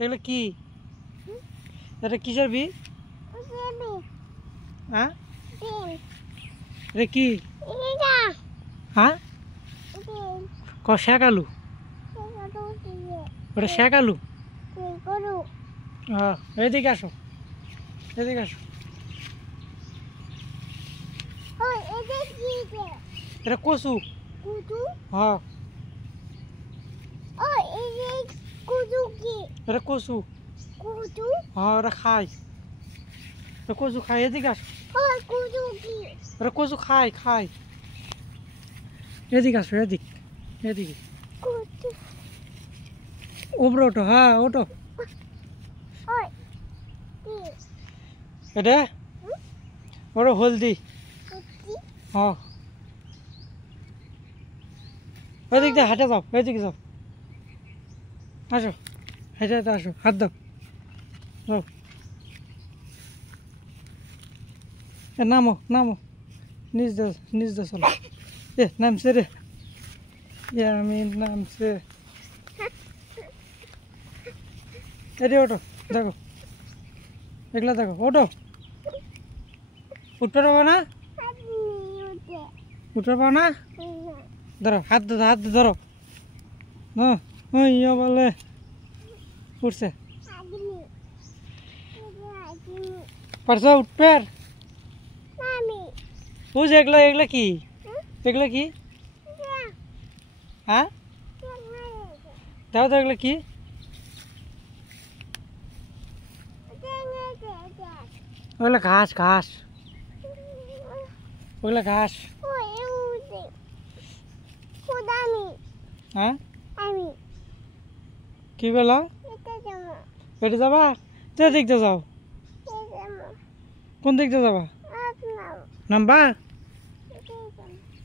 এগুলো কি? এটা কিসের বি? হ্যাঁ এটা কি? হ্যাঁ শেখ আলু, ওটা শেখ আলু। হ্যাঁ এদিকে আসো, এদিকে আসো। এটা কচু। হ্যাঁ এটা কচু। হ্যাঁ ওরা খায়, কচু খায়। এদিকে আসো, ওরা কচু খায় খায়। এদিকে আসো, এদিক এদিকে উপরে ওঠো। হ্যাঁ ওঠো। এটা ওরা হলদি। হ্যাঁ ওইদিক দিয়ে হাঁটে যাও, ওইদিকে যাও। আসো হেঁটে হেঁটে আসো, হাত দাও যাও। নামো নামো, নিজ দে চলো। নামছে রে, আমি নামছে। এটি ওঠো, দেখো এগুলা দেখো, ওঠো। উঠতে পারবো না, উঠতে পারবো না। ধরো হাত ধরো। হ্যাঁ ইয়া বলে উঠছে, পারছো উঠবে? আর ওই যে এগুলা, এগুলা কি? এগুলা কি? হ্যাঁ দাও তো, এগুলা কি? ওগুলা ঘাস, ঘাস ওগুলা ঘাস। হ্যাঁ কি বলো? এটা যাবা? তো দিক দিয়ে যাও। কোন দিক দিয়ে যাবা? নামবা?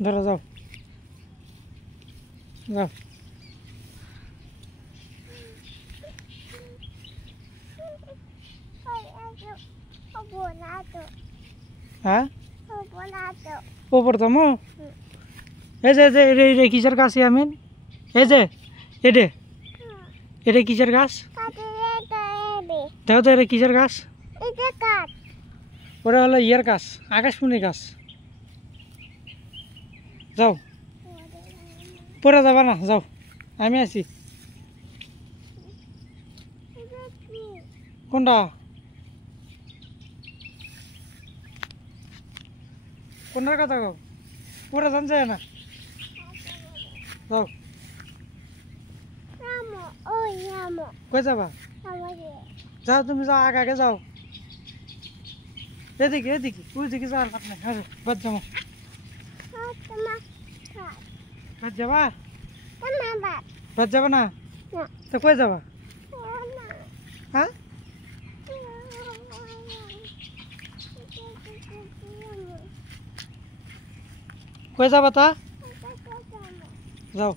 ধরো যাও যাও। হ্যাঁ ওপর তমো। এই যে কিসের গাছ? আমিন এই যে এডে, এটা কিসের গাছ? দেখো তো এটা কিসের গাছ? ওটা হলো ইয়ের গাছ, আকাশমণি গাছ। যাও, পরে যাবা না, যাও আমি আছি। কোনটা? কোনটার কথা কও? পরে যান যায় না, যাও। কই যাবা? যাও তুমি যাও, আগে আগে যাও। এদিকে এদিকে, ওই দিকে যাওয়ার লাভ নাই। আসো বাদ যাবো, বাদ যাবা? বাদ যাবা না তো কই যাবা? হ্যাঁ কই যাবা তা? যাও।